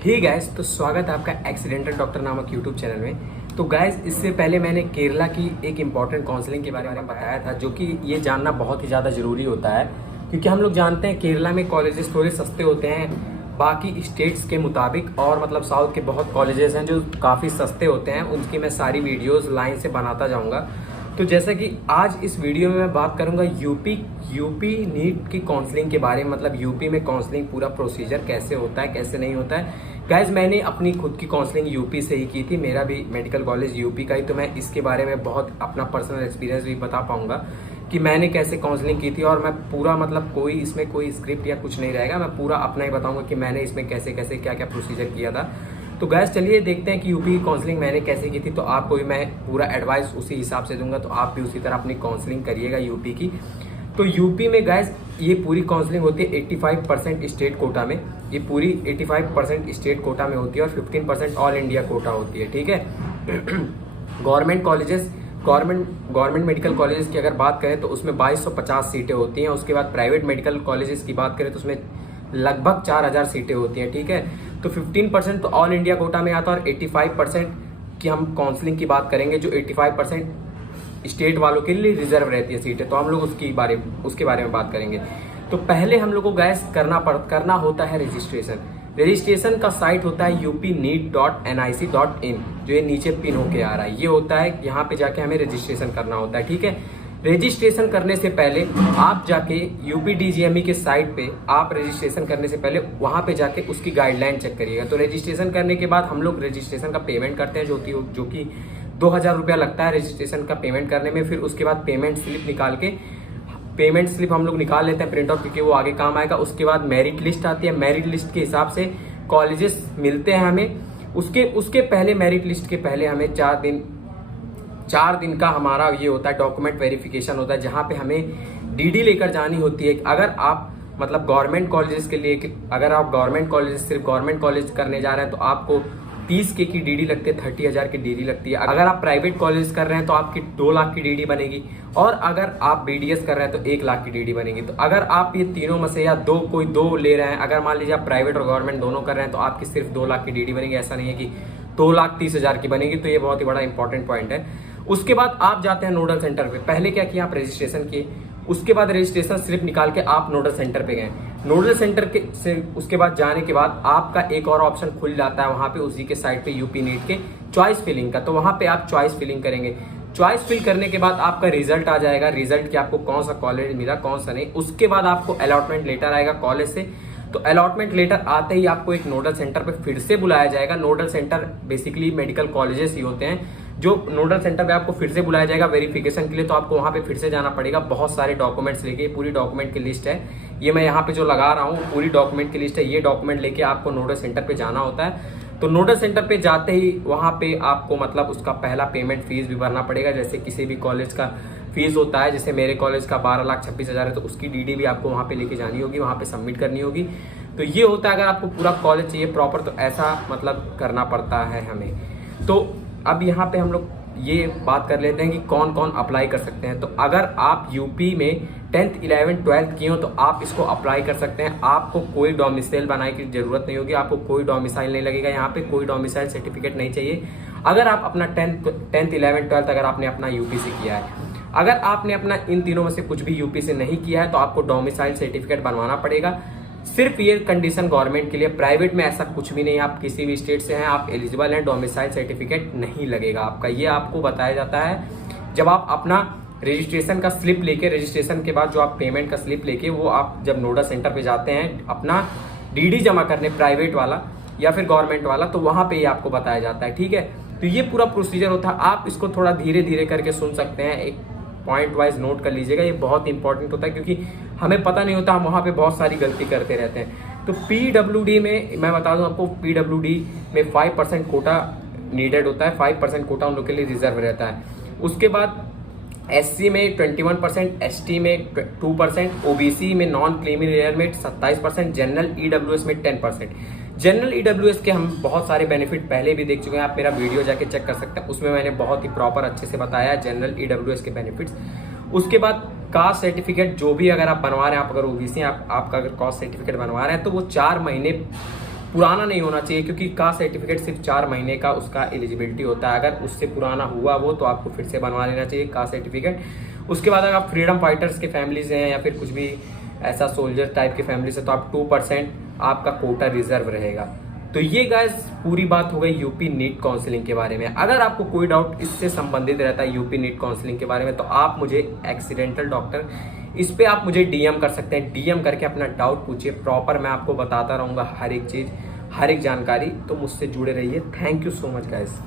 Hey guys, तो स्वागत है आपका एक्सीडेंटल डॉक्टर नामक यूट्यूब चैनल में। तो गाइस, इससे पहले मैंने केरला की एक इम्पॉर्टेंट काउंसलिंग के बारे में बताया था, जो कि ये जानना बहुत ही ज़्यादा ज़रूरी होता है, क्योंकि हम लोग जानते हैं केरला में कॉलेजेस थोड़े सस्ते होते हैं बाकी स्टेट्स के मुताबिक, और मतलब साउथ के बहुत कॉलेजेस हैं जो काफ़ी सस्ते होते हैं। उनकी मैं सारी वीडियोज़ लाइन से बनाता जाऊँगा। तो जैसा कि आज इस वीडियो में मैं बात करूंगा यूपी नीट की काउंसलिंग के बारे में, मतलब यूपी में काउंसलिंग पूरा प्रोसीजर कैसे होता है, कैसे नहीं होता है। गाइज, मैंने अपनी खुद की काउंसलिंग यूपी से ही की थी, मेरा भी मेडिकल कॉलेज यूपी का ही, तो मैं इसके बारे में बहुत अपना पर्सनल एक्सपीरियंस भी बता पाऊंगा कि मैंने कैसे काउंसलिंग की थी। और मैं पूरा मतलब इसमें कोई स्क्रिप्ट या कुछ नहीं रहेगा, मैं पूरा अपना ही बताऊंगा कि मैंने इसमें कैसे कैसे क्या क्या प्रोसीजर किया था। तो गैस, चलिए देखते हैं कि यूपी की काउंसलिंग मैंने कैसे की थी। तो आपको भी मैं पूरा एडवाइस उसी हिसाब से दूंगा, तो आप भी उसी तरह अपनी काउंसलिंग करिएगा यूपी की। तो यूपी में गैस ये पूरी काउंसलिंग होती है 85% स्टेट कोटा में, ये पूरी 85% स्टेट कोटा में होती है और 15% ऑल इंडिया कोटा होती है, ठीक है। Government colleges, government medical colleges की अगर बात करें तो उसमें 2250 सीटें होती हैं। उसके बाद प्राइवेट मेडिकल कॉलेजेस की बात करें तो उसमें लगभग 4000 सीटें होती हैं, ठीक है। तो 15% तो ऑल इंडिया कोटा में आता है और 85% की हम काउंसलिंग की बात करेंगे, जो 85% स्टेट वालों के लिए रिजर्व रहती है सीटें। तो हम लोग उसके बारे में बात करेंगे। तो पहले हम लोग को गैस करना होता है रजिस्ट्रेशन का साइट होता है upneet.nic.in, जो ये नीचे पिन होके आ रहा है, ये होता है। यहाँ पे जाके हमें रजिस्ट्रेशन करना होता है, ठीक है। रजिस्ट्रेशन करने से पहले आप जाके यूपीडीजीएमई के साइट पे, आप रजिस्ट्रेशन करने से पहले वहां पे जाके उसकी गाइडलाइन चेक करिएगा। तो रजिस्ट्रेशन करने के बाद हम लोग रजिस्ट्रेशन का पेमेंट करते हैं, जो कि 2000 रुपया लगता है रजिस्ट्रेशन का पेमेंट करने में। फिर उसके बाद पेमेंट स्लिप हम लोग निकाल लेते हैं प्रिंट आउट, क्योंकि वो आगे काम आएगा। उसके बाद मेरिट लिस्ट आती है, मेरिट लिस्ट के हिसाब से कॉलेजेस मिलते हैं हमें। उसके पहले, मेरिट लिस्ट के पहले हमें 4 दिन का हमारा ये होता है डॉक्यूमेंट वेरिफिकेशन होता है, जहाँ पे हमें डीडी लेकर जानी होती है। अगर आप मतलब गवर्नमेंट कॉलेजेस के लिए, अगर आप सिर्फ गवर्नमेंट कॉलेज करने जा रहे हैं तो आपको 30K की डीडी लगती है, 30,000 की डीडी लगती है। अगर आप प्राइवेट कॉलेज कर रहे हैं तो आपकी 2 लाख की डीडी बनेगी, और अगर आप बीडीएस कर रहे हैं तो 1 लाख की डीडी बनेगी। तो अगर आप ये तीनों में से या कोई दो ले रहे हैं, अगर मान लीजिए आप प्राइवेट और गवर्नमेंट दोनों कर रहे हैं, तो आपकी सिर्फ 2 लाख की डीडी बनेगी। ऐसा नहीं है कि 2,30,000 की बनेगी। तो ये बहुत ही बड़ा इंपॉर्टेंट पॉइंट है। उसके बाद आप जाते हैं नोडल सेंटर पे। पहले क्या किया, आप रजिस्ट्रेशन किए, उसके बाद रजिस्ट्रेशन स्लिप निकाल के आप नोडल सेंटर पे गए। नोडल सेंटर के से उसके बाद जाने के बाद आपका एक और ऑप्शन खुल जाता है वहां पे, उसी के साइड पे, यूपी नीट के चॉइस फिलिंग का। तो वहां पे आप चॉइस फिलिंग करेंगे। चॉइस फिल करने के बाद आपका रिजल्ट आ जाएगा, रिजल्ट कि आपको कौन सा कॉलेज मिला, कौन सा नहीं। उसके बाद आपको अलॉटमेंट लेटर आएगा कॉलेज से। तो अलॉटमेंट लेटर आते ही आपको एक नोडल सेंटर पे फिर से बुलाया जाएगा। Nodal centre basically medical colleges ही होते हैं, जो नोडल सेंटर पे आपको फिर से बुलाया जाएगा वेरिफिकेशन के लिए। तो आपको वहां पे फिर से जाना पड़ेगा, बहुत सारे डॉक्यूमेंट्स लेके। पूरी डॉक्यूमेंट की लिस्ट है, ये मैं यहाँ पे जो लगा रहा हूँ पूरी डॉक्यूमेंट की लिस्ट है। ये डॉक्यूमेंट लेके आपको नोडल सेंटर पे जाना होता है। तो नोडल सेंटर पे जाते ही वहां पे आपको मतलब उसका पहला पेमेंट फीस भी भरना पड़ेगा। जैसे किसी भी कॉलेज का फीस होता है, जैसे मेरे कॉलेज का 12,26,000 है, तो उसकी डीडी भी आपको वहां पे लेके जानी होगी, वहां पे सबमिट करनी होगी। तो ये होता है, अगर आपको पूरा कॉलेज चाहिए प्रॉपर, तो ऐसा मतलब करना पड़ता है हमें। तो अब यहाँ पे हम लोग ये बात कर लेते हैं कि कौन कौन अप्लाई कर सकते हैं। तो अगर आप यूपी में 10th 11th 12th किए हो तो आप इसको अप्लाई कर सकते हैं। आपको कोई डोमिसाइल बनाने की जरूरत नहीं होगी, आपको कोई डोमिसाइल नहीं लगेगा, यहाँ पे कोई डोमिसाइल सर्टिफिकेट नहीं चाहिए। अगर आप अपना 10th 11th 12th अगर आपने अपना यूपी से किया है, अगर आपने अपना इन तीनों में से कुछ भी यूपी से नहीं किया है, तो आपको डोमिसाइल सर्टिफिकेट बनवाना पड़ेगा। सिर्फ ये कंडीशन गवर्नमेंट के लिए, प्राइवेट में ऐसा कुछ भी नहीं। आप किसी भी स्टेट से हैं, आप एलिजिबल हैं, डोमिसाइल सर्टिफिकेट नहीं लगेगा आपका। ये आपको बताया जाता है जब आप अपना रजिस्ट्रेशन का स्लिप लेके, रजिस्ट्रेशन के बाद जो आप पेमेंट का स्लिप लेके, वो आप जब नोडल सेंटर पे जाते हैं अपना डीडी जमा करने, प्राइवेट वाला या फिर गवर्नमेंट वाला, तो वहां पे ये आपको बताया जाता है, ठीक है। तो ये पूरा प्रोसीजर होता है। आप इसको थोड़ा धीरे धीरे करके सुन सकते हैं, एक पॉइंट वाइज नोट कर लीजिएगा, ये बहुत इंपॉर्टेंट होता है, क्योंकि हमें पता नहीं होता, हम वहाँ पे बहुत सारी गलती करते रहते हैं। तो पीडब्ल्यूडी में मैं बता दूं आपको, पीडब्ल्यूडी में 5% कोटा नीडेड होता है, 5% कोटा उन लोग के लिए रिजर्व रहता है। उसके बाद एससी में 21%, एसटी में 2%, ओबीसी में नॉन क्रीमी लेयर में 27%, जनरल ईडब्ल्यूएस में 10%। जनरल ईडब्ल्यूएस के हम बहुत सारे बेनिफिट पहले भी देख चुके हैं, आप मेरा वीडियो जाके चेक कर सकते हैं, उसमें मैंने बहुत ही प्रॉपर अच्छे से बताया है जनरल ईडब्ल्यूएस के बेनिफिट्स। उसके बाद कास्ट सर्टिफिकेट जो भी अगर आप बनवा रहे हैं, आप अगर ओबीसी आपका अगर कास्ट सर्टिफिकेट बनवा रहे हैं, तो वो 4 महीने पुराना नहीं होना चाहिए, क्योंकि कास्ट सर्टिफिकेट सिर्फ 4 महीने का उसका एलिजिबिलिटी होता है। अगर उससे पुराना हुआ वो तो आपको फिर से बनवा लेना चाहिए कास्ट सर्टिफिकेट। उसके बाद अगर आप फ्रीडम फाइटर्स के फैमिलीज हैं या फिर कुछ भी ऐसा सोल्जर टाइप के फैमिली से, तो आप 2% आपका कोटा रिजर्व रहेगा। तो ये गाइस पूरी बात हो गई यूपी नीट काउंसलिंग के बारे में। अगर आपको कोई डाउट इससे संबंधित रहता है यूपी नीट काउंसलिंग के बारे में, तो आप मुझे एक्सीडेंटल डॉक्टर इस पे आप मुझे डीएम कर सकते हैं। डीएम करके अपना डाउट पूछिए, प्रॉपर मैं आपको बताता रहूंगा हर एक चीज, हर एक जानकारी। तो मुझसे जुड़े रहिए। Thank you so much guys.